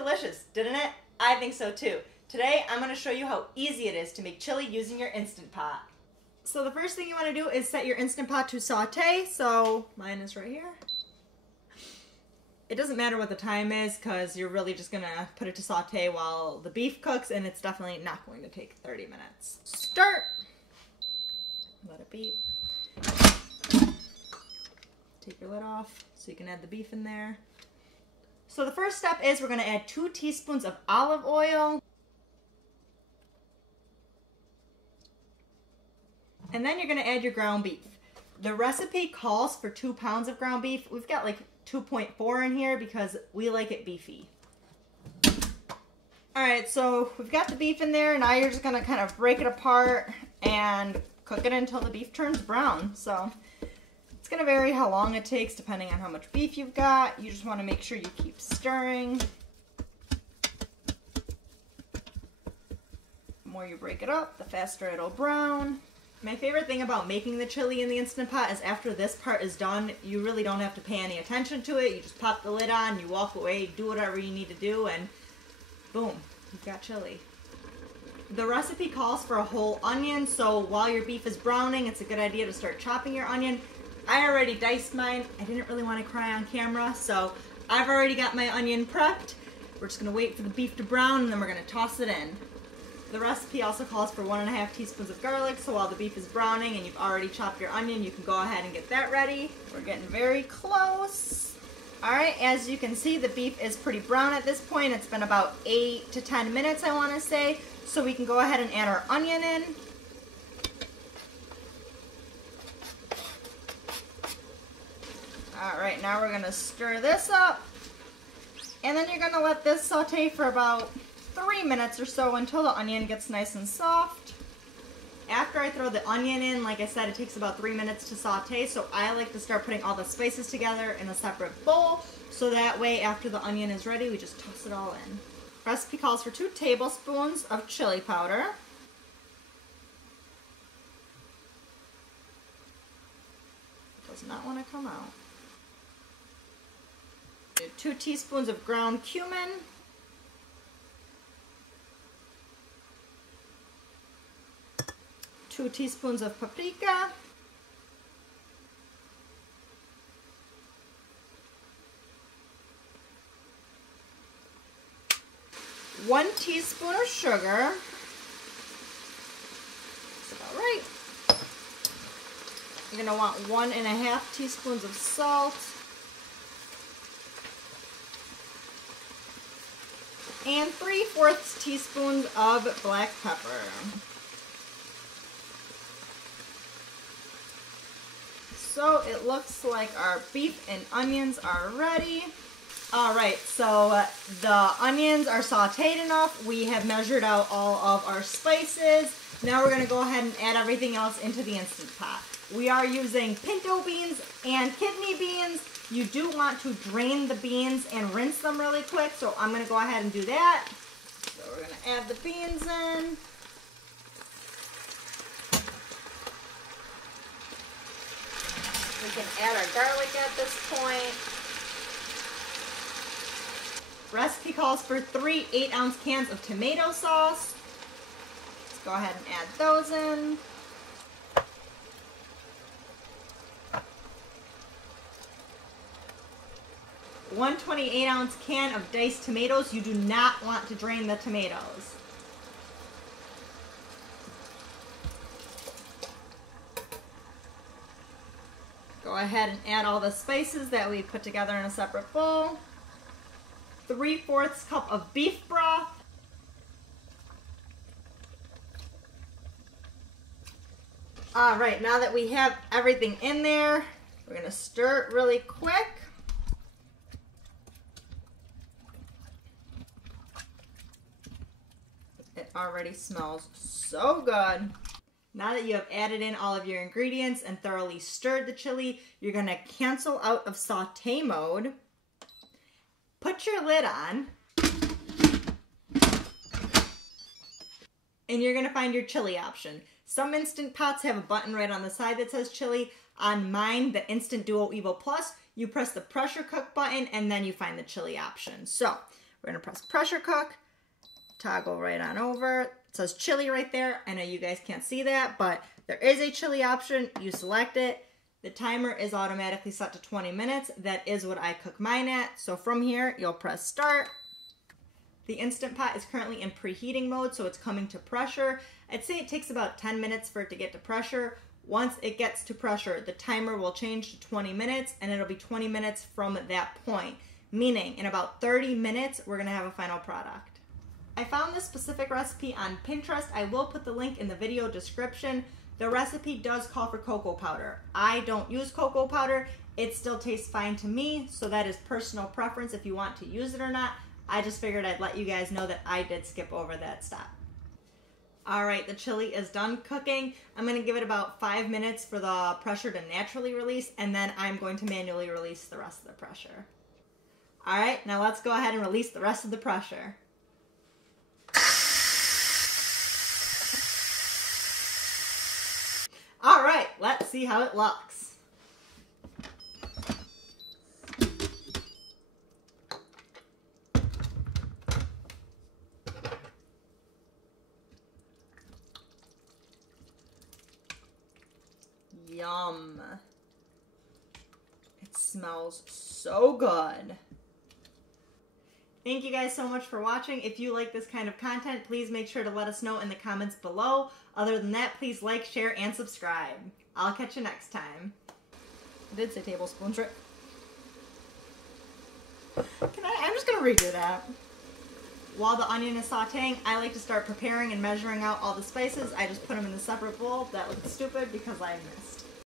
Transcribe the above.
delicious, didn't it? I think so too. Today, I'm going to show you how easy it is to make chili using your Instant Pot. So the first thing you want to do is set your Instant Pot to saute. So mine is right here. It doesn't matter what the time is because you're really just going to put it to saute while the beef cooks, and it's definitely not going to take 30 minutes. Start. Let it beep. Take your lid off so you can add the beef in there. So the first step is we're going to add 2 teaspoons of olive oil. And then you're going to add your ground beef. The recipe calls for 2 pounds of ground beef. We've got like 2.4 in here because we like it beefy. Alright, so we've got the beef in there. Now you're just going to kind of break it apart and cook it until the beef turns brown. So it's going to vary how long it takes depending on how much beef you've got. You just want to make sure you keep stirring. The more you break it up, the faster it'll brown. My favorite thing about making the chili in the Instant Pot is after this part is done, you really don't have to pay any attention to it. You just pop the lid on, you walk away, do whatever you need to do, and boom, you've got chili. The recipe calls for a whole onion, so while your beef is browning, it's a good idea to start chopping your onion. I already diced mine. I didn't really want to cry on camera, so I've already got my onion prepped. We're just going to wait for the beef to brown, and then we're going to toss it in. The recipe also calls for 1.5 teaspoons of garlic, so while the beef is browning and you've already chopped your onion, you can go ahead and get that ready. We're getting very close. Alright, as you can see, the beef is pretty brown at this point. It's been about 8 to 10 minutes, I want to say. So we can go ahead and add our onion in. Alright, now we're going to stir this up. And then you're going to let this saute for about 3 minutes or so until the onion gets nice and soft. After I throw the onion in, like I said, it takes about 3 minutes to saute, so I like to start putting all the spices together in a separate bowl, so that way after the onion is ready, we just toss it all in. Recipe calls for 2 tablespoons of chili powder. Does not want to come out. 2 teaspoons of ground cumin. 2 teaspoons of paprika, 1 teaspoon of sugar. That's about right. You're going to want 1.5 teaspoons of salt. And 3/4 teaspoons of black pepper. So it looks like our beef and onions are ready. Alright, so the onions are sauteed enough. We have measured out all of our spices. Now we're going to go ahead and add everything else into the Instant Pot. We are using pinto beans and kidney beans. You do want to drain the beans and rinse them really quick, so I'm going to go ahead and do that. So we're going to add the beans in. We can add our garlic at this point. Recipe calls for 3 8-ounce cans of tomato sauce. Let's go ahead and add those in. One 28-ounce can of diced tomatoes. You do not want to drain the tomatoes. Go ahead and add all the spices that we put together in a separate bowl. 3/4 cup of beef broth. Alright, now that we have everything in there, we're going to stir it really quick. It already smells so good. Now that you have added in all of your ingredients and thoroughly stirred the chili, you're going to cancel out of saute mode. Put your lid on. And you're going to find your chili option. Some Instant Pots have a button right on the side that says chili. On mine, the Instant Duo Evo Plus, you press the pressure cook button and then you find the chili option. So We're gonna press pressure cook, toggle right on over. It says chili right there. I know you guys can't see that, but there is a chili option. You select it. The timer is automatically set to 20 minutes. That is what I cook mine at. So from here, you'll press start. The Instant Pot is currently in preheating mode, so it's coming to pressure. I'd say it takes about 10 minutes for it to get to pressure. Once it gets to pressure, the timer will change to 20 minutes, and it'll be 20 minutes from that point. Meaning, in about 30 minutes, we're gonna have a final product. I found this specific recipe on Pinterest. I will put the link in the video description. The recipe does call for cocoa powder. I don't use cocoa powder. It still tastes fine to me, so that is personal preference if you want to use it or not. I just figured I'd let you guys know that I did skip over that step. All right, the chili is done cooking. I'm gonna give it about 5 minutes for the pressure to naturally release, and then I'm going to manually release the rest of the pressure. All right, now let's go ahead and release the rest of the pressure. All right, let's see how it looks. Yum. It smells so good. Thank you guys so much for watching. If you like this kind of content, please make sure to let us know in the comments below. Other than that, please like, share, and subscribe. I'll catch you next time. I did say tablespoons, right? I'm just gonna redo that. While the onion is sauteing, I like to start preparing and measuring out all the spices. I just put them in a separate bowl. That looks stupid because I missed.